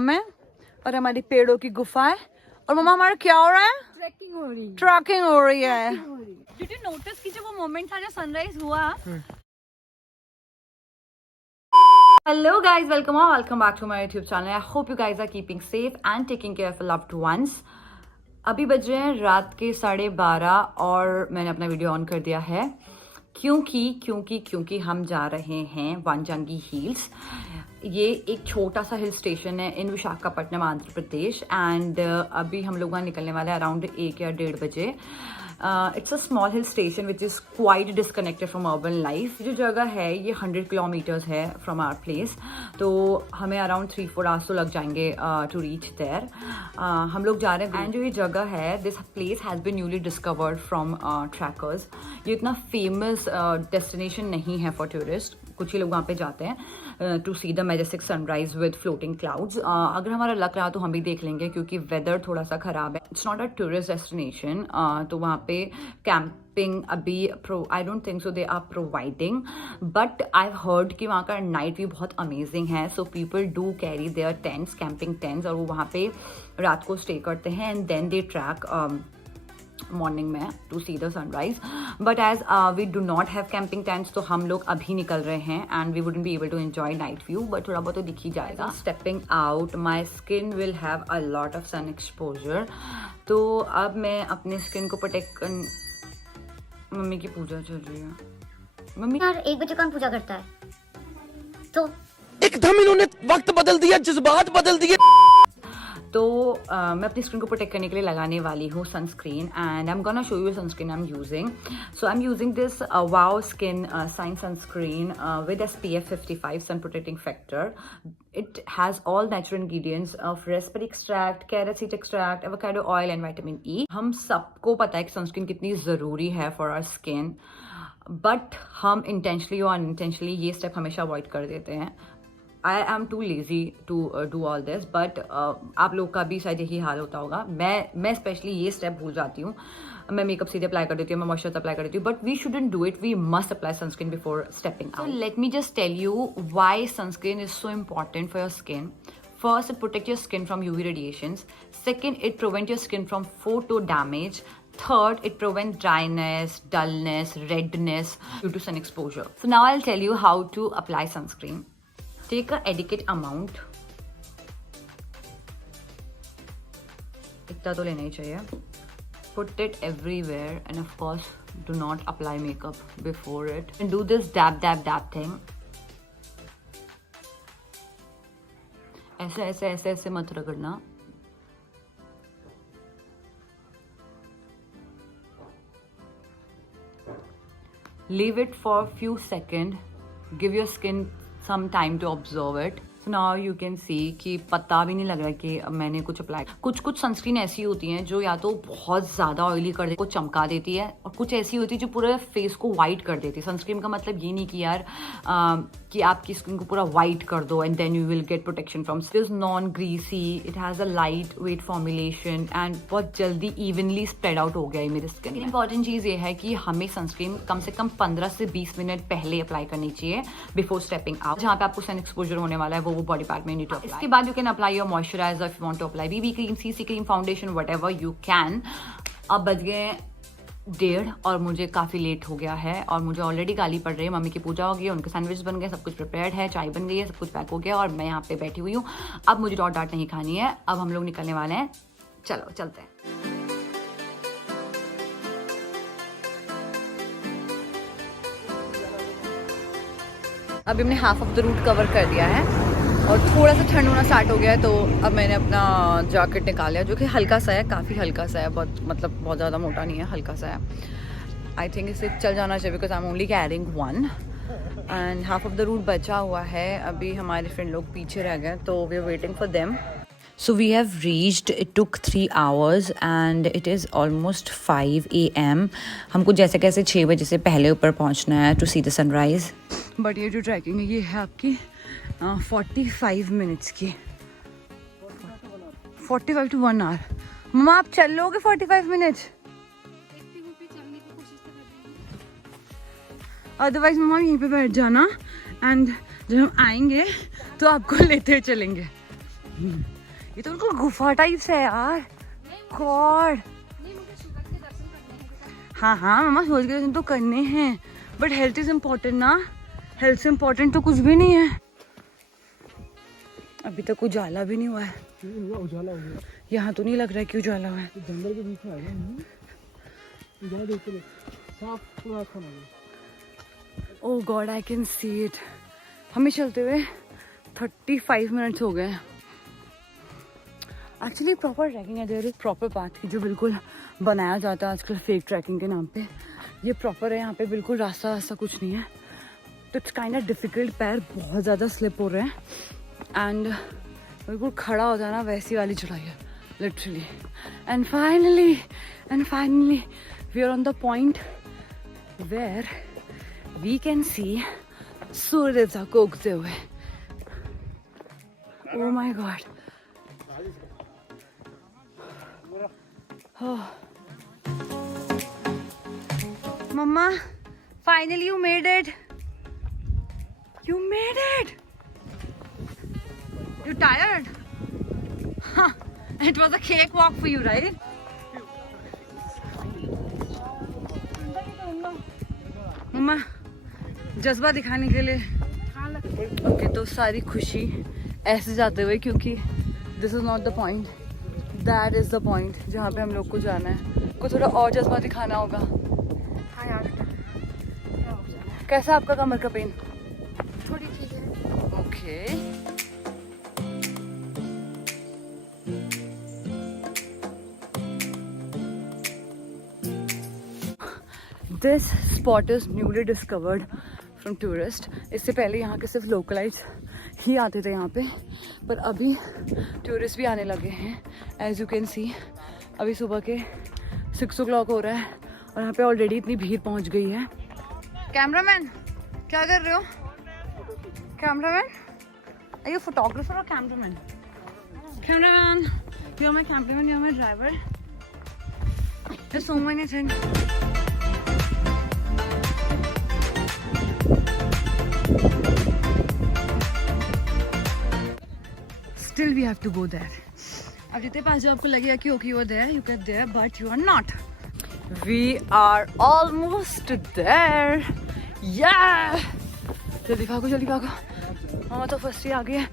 में और हमारी पेड़ों की गुफाएं और मम्मा हमारा क्या हो रहा है? ट्रैकिंग हो रही है। ट्रैकिंग हो रही है। Did you notice कि जब वो मोमेंट था जब सनराइज हुआ? Hello guys, welcome back to my YouTube channel. I hope you guys are keeping safe and taking care of your loved ones. अभी बज रहे हैं रात के 12:30 और मैंने अपना वीडियो ऑन कर दिया है क्योंकि हम जा रहे हैं वांजांगी हिल्स। ये एक छोटा सा हिल स्टेशन है इन विशाखापट्टनम आंध्र प्रदेश एंड अभी हम लोग वहाँ निकलने वाले हैं अराउंड 1 या 1:30 बजे। It's a small hill station which is quite disconnected from urban life. जो जगह है ये 100 किलोमीटर्स है फ्रॉम आवर प्लेस, तो हमें अराउंड 3-4 आवर्स तो लग जाएंगे टू रीच देयर। हम लोग जा रहे हैं एंड जो ये जगह है this place has been newly discovered from trackers. ये इतना फेमस डेस्टिनेशन नहीं है फॉर टूरिस्ट, कुछ ही लोग वहाँ पे जाते हैं to see the majestic sunrise with floating clouds. अगर हमारा लक रहा तो हम भी देख लेंगे क्योंकि वेदर थोड़ा सा ख़राब है। It's not a tourist destination, तो वहाँ पे कैंपिंग अभी I don't think so they are providing, but I have heard कि वहाँ का नाइट व्यू बहुत अमेजिंग है। So people do carry their tents, camping tents, और वो वहाँ पे रात को स्टे करते हैं and then they trek morning में to see the sunrise. But as we do not have camping tents तो हम लोग अभी निकल रहे हैं and we wouldn't be able to enjoy night view, but थोड़ा बहुत तो दिख ही जाएगा। Stepping out my skin will have a lot of sun exposure, तो अब मैं अपने स्किन को प्रोटेक्ट कर। मम्मी की पूजा चल रही है। मम्मी यार 1 बजे कौन पूजा करता है? तो एकदम इन्होंने वक्त बदल दिया, जज्बात बदल दिए। तो मैं अपनी स्किन को प्रोटेक्ट करने के लिए लगाने वाली हूँ sunscreen and I am gonna show you sunscreen I am using. So I am using this wow skin sign sunscreen with SPF 55 sun protecting factor. It has all natural ingredients of raspberry extract, carrot seed extract, avocado oil and vitamin E. हम सबको पता है कि sunscreen कितनी ज़रूरी है for our skin, but हम intentionally और अनइंटेंशनली ये स्टेप हमेशा अवॉइड कर देते हैं। I am too lazy to do all this, but आप लोग का भी शायद यही हाल होता होगा। मैं स्पेशली ये स्टेप भूल जाती हूँ। मैं मेकअप सीधे अप्लाई कर देती हूँ, मैं मॉइस्चराइजर अप्लाई कर देती हूँ, but we shouldn't do it, we must apply sunscreen before stepping out. Let me just tell you why sunscreen is so important for your skin. First, it protects your skin from UV radiations. Second, it prevents your skin from photo damage. Third, it prevents dryness, dullness, redness due to sun exposure. So now I'll tell you how to apply sunscreen. Take a adequate amount. इतना तो लेना ही चाहिए. Put it everywhere and of course do not apply makeup before it. And do this dab dab dab thing. ऐसे ऐसे ऐसे ऐसे मत रगड़ना. Leave it for a few seconds. Give your skin some time to absorb it. So now you can see कि पता भी नहीं लग रहा कि मैंने कुछ अप्लाई। कुछ सनस्क्रीन ऐसी होती हैं जो या तो बहुत ज़्यादा ऑयली कर देती है, को चमका देती है, और कुछ ऐसी होती है जो पूरे फेस को वाइट कर देती है। सनस्क्रीन का मतलब ये नहीं कि यार कि आपकी स्किन को पूरा वाइट कर दो and then you will get protection from. This non greasy, it has a light weight formulation and बहुत जल्दी इवनली स्प्रेड आउट हो गया है मेरी स्किन। इंपॉर्टेंट चीज़ ये है कि हमें सनस्क्रीन कम से कम 15 से 20 मिनट पहले अप्लाई करनी चाहिए बिफोर स्टेपिंग आउट। जहाँ पे आपको सन एक्सपोजर होने वाला है वो बॉडी पार्ट में नीड टू अप्लाई। इसके बाद you can apply your moisturiser if you want to apply BB cream, CC cream, foundation, whatever you can. अब बज गए 1:30 और मुझे काफ़ी लेट हो गया है और मुझे ऑलरेडी गाली पड़ रही है। मम्मी की पूजा हो गई है, उनके सैंडविच बन गए, सब कुछ प्रिपेयर्ड है, चाय बन गई है, सब कुछ पैक हो गया और मैं यहाँ पे बैठी हुई हूँ। अब मुझे डॉट डांट नहीं खानी है, अब हम लोग निकलने वाले हैं। चलो चलते हैं। अभी हमने half of the route cover कर दिया है और थोड़ा सा ठंड होना स्टार्ट हो गया है, तो अब मैंने अपना जैकेट निकाला जो कि हल्का सा है, काफ़ी हल्का सा है, बहुत ज़्यादा मोटा नहीं है, हल्का सा है। आई थिंक इसे चल जाना चाहिए because I am only carrying 1 and half of the route बचा हुआ है। अभी हमारे फ्रेंड लोग पीछे रह गए तो we are waiting for them. So we have reached, it took 3 hours and it is almost 5 AM. हमको जैसे कैसे 6 बजे से पहले ऊपर पहुंचना है to see the sunrise. But ये जो ट्रैकिंग है ये है आपकी 45 मिनट्स की, 45 to 1 hour. मम्मा आप चल लोगे 45 मिनट्स? अदरवाइज मम्मा यहीं पे बैठ जाना एंड जब हम आएंगे तो आपको लेते चलेंगे। ये तो बिल्कुल गुफा टाइप से है यार। गॉड। हाँ हाँ मम्मा, सूरज के दर्शन तो करने हैं, बट हेल्थ इज इम्पोर्टेंट ना। हेल्थ से इम्पोर्टेंट तो कुछ भी नहीं है। अभी तक उजाला भी नहीं हुआ है। उजाला हो गया। यहाँ तो नहीं लग रहा है कि उजाला हुआ है। जंगल के बीच में आएगा उजाला देख के साफ पूरा आसमान आ गया। Oh God, I can see it. हमें चलते हुए 35 मिनट्स हो गए। एक्चुअली प्रॉपर ट्रैकिंग है, देयर इज प्रॉपर पाथ जो बिल्कुल बनाया जाता है आजकल फेक ट्रैकिंग के नाम पे। ये प्रॉपर है, यहाँ पे बिल्कुल रास्ता ऐसा कुछ नहीं है, तो इट्स काइंड ऑफ डिफिकल्ट। पैर बहुत ज़्यादा स्लिप हो रहे हैं एंड बिल्कुल खड़ा हो जाना वैसी वाली चढ़ाई है literally. And finally we are on the point where we can see सूर्य देवता को उगते हुए। Oh my God. Mama, finally you made it. You made it. You tired? Huh. It was a cakewalk for you, right? मम्मा, जज्बा दिखाने के लिए okay तो सारी खुशी ऐसे जाते हुए, क्योंकि this is not the point, that is the point जहाँ पे हम लोग को जाना है। को थोड़ा और जज्बा दिखाना होगा। हाँ यार, कैसा आपका कमर का पेन? थोड़ी ठीक है। Okay this spot is newly discovered from tourist. इससे पहले यहाँ के सिर्फ लोकलाइट्स ही आते थे यहाँ पे, पर अभी टूरिस्ट भी आने लगे हैं। एज यू कैन सी अभी सुबह के 6 o'clock हो रहा है और यहाँ पे ऑलरेडी इतनी भीड़ पहुँच गई है। कैमरामैन क्या कर रहे हो? कैमरामैन, आर यू फोटोग्राफर और cameraman? Cameraman, you are my cameraman, you are my driver. There's so many things. Still we have to go there. अब जितने पास जो आपको लगेगा कि okay you're there, you get there, but you are not. We are almost there. Yeah! जल्दी भागो जल्दी भागो, मामा तो फर्स्ट ही आ गई है।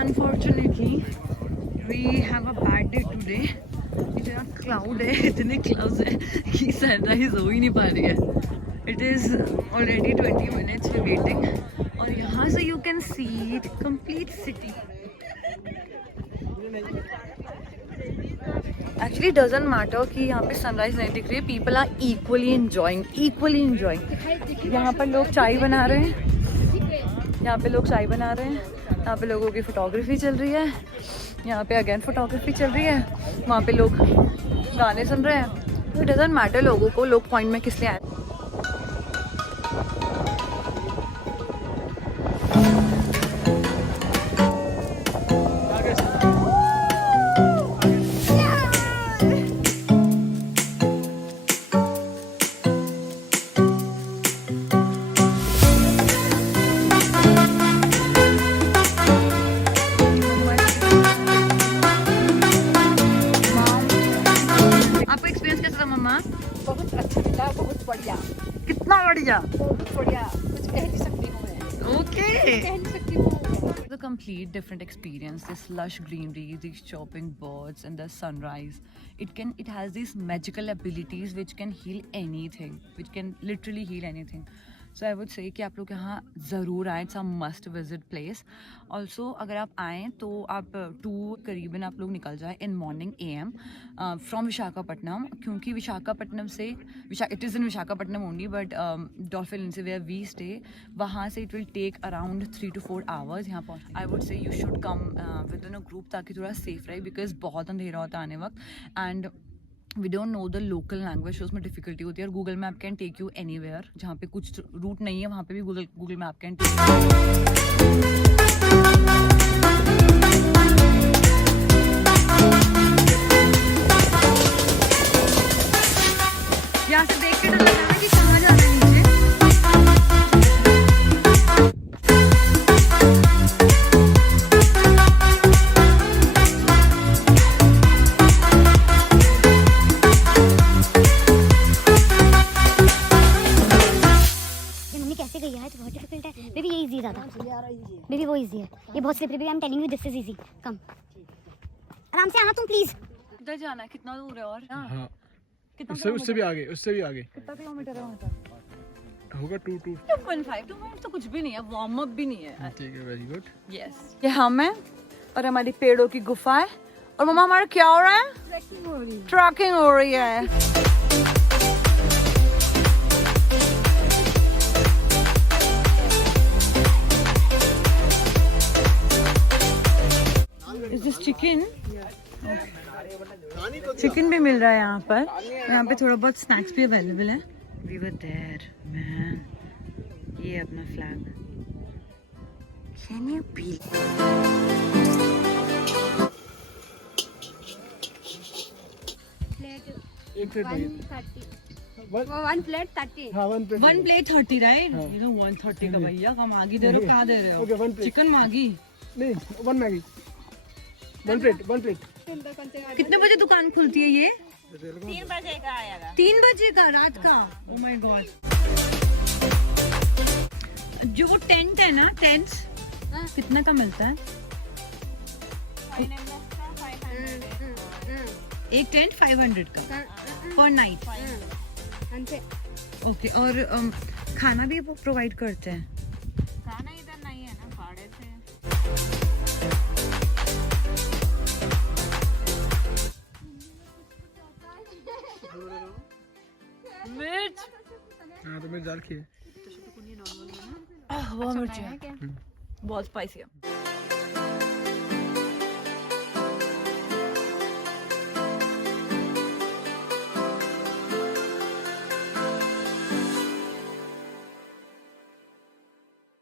Unfortunately, we have a bad day today. इतना क्लाउड है, इतने क्लाउड्स है कि सनराइज हो ही नहीं पा रही है। It is already 20 minutes waiting और यहाँ से you can see it complete city. Actually doesn't matter कि यहाँ पे सनराइज नहीं दिख रही है, पीपल आर इक्वली इंजॉइंग। यहाँ पर लोग चाय बना रहे हैं, यहाँ पे लोगों की फोटोग्राफी चल रही है, यहाँ पे अगेन फोटोग्राफी चल रही है, वहाँ पे लोग गाने सुन रहे हैं। तो डजंट मैटर लोगों को लोग पॉइंट में किस लिए आए। बहुत अच्छा था, बहुत बढ़िया, कितना बढ़िया, बहुत बढ़िया, कुछ कह नहीं सकती हूँ मैं, ओके। कह नहीं सकती हूँ। The complete different experience, this lush greenery, these chirping birds and the sunrise. It has these magical abilities which can heal anything, which can literally heal anything. So I would say कि आप लोग यहाँ ज़रूर आएँ, it's a must visit place. Also अगर आप आएँ तो आप 2 करीबन आप लोग निकल जाए in morning AM from Visakhapatnam, क्योंकि विशाखापट्टनम से it is in Visakhapatnam only, but Dolphin Inn से where we stay, वहाँ से it will take around 3 to 4 hours यहाँ पहुँच। I would say you should come within a group ताकि थोड़ा safe रहे, because बहुत अंधेरा होता है आने वक्त, and we don't know the local language, तो उसमें डिफिकल्टी होती है। और Google map can take you anywhere, जहाँ पे कुछ रूट नहीं है वहाँ पे भी गूगल मैप कैन यहाँ से देख के डर लग रहा है कि कहाँ जाना है नीचे। मम्मी कैसे गई है, तो बहुत डिफिकल्ट है बेबी। ये इजी ज़्यादा बेबी, वो इजी है, ये बहुत slippery baby. I am telling you this is easy. Come आराम से आना तुम प्लीज। किधर जाना है, कितना दूर है? और हाँ, कितना उससे भी आगे, उससे भी आगे कितना किलोमीटर है वहाँ तक? होगा 2 2.5 मिनट तो कुछ भी नहीं है, वार्म अप भी नहीं है। ठीक है, वेरी गुड। यस, ये हम हैं और हमारी पेड़ों की गुफा है। और मम्मा हमारा क्या हो रहा है? ट्रैकिंग हो रही है। Is this chicken? चिकन भी मिल रहा है यहाँ पर। यहाँ पे थोड़ा बहुत स्नैक्स भी अवेलेबल है। We were there, man. ये अपना फ्लैग। Can you believe? एक प्लेट नहीं, 1 plate 30. हाँ 1 plate. 1 plate 30, right? You know 130 का भैया का मागी दे रहे हो, कहाँ दे रहे हो? Okay, 1 plate। चिकन मागी। नहीं, 1 मैगी, 1 प्लेट। कितने बजे दुकान खुलती है ये? 3 बजे का आएगा। 3 बजे का रात का? Oh my God। जो वो टेंट है ना, टेंट कितना का मिलता है? एक टेंट 500 का पर नाइट। ओके, और खाना भी वो प्रोवाइड करते हैं? खाना इधर नहीं है ना, भाड़े से। मिर्च, हाँ तो मैं दाल खी है। वो मिर्च है, बहुत स्पाइसी है।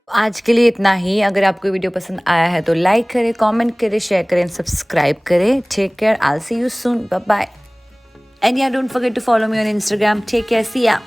आज के लिए इतना ही। अगर आपको वीडियो पसंद आया है तो लाइक करें, कमेंट करें, शेयर करें, सब्सक्राइब करें। Take care, I will see you soon, bye bye. And ya don't forget to follow me on Instagram. Take care, see या।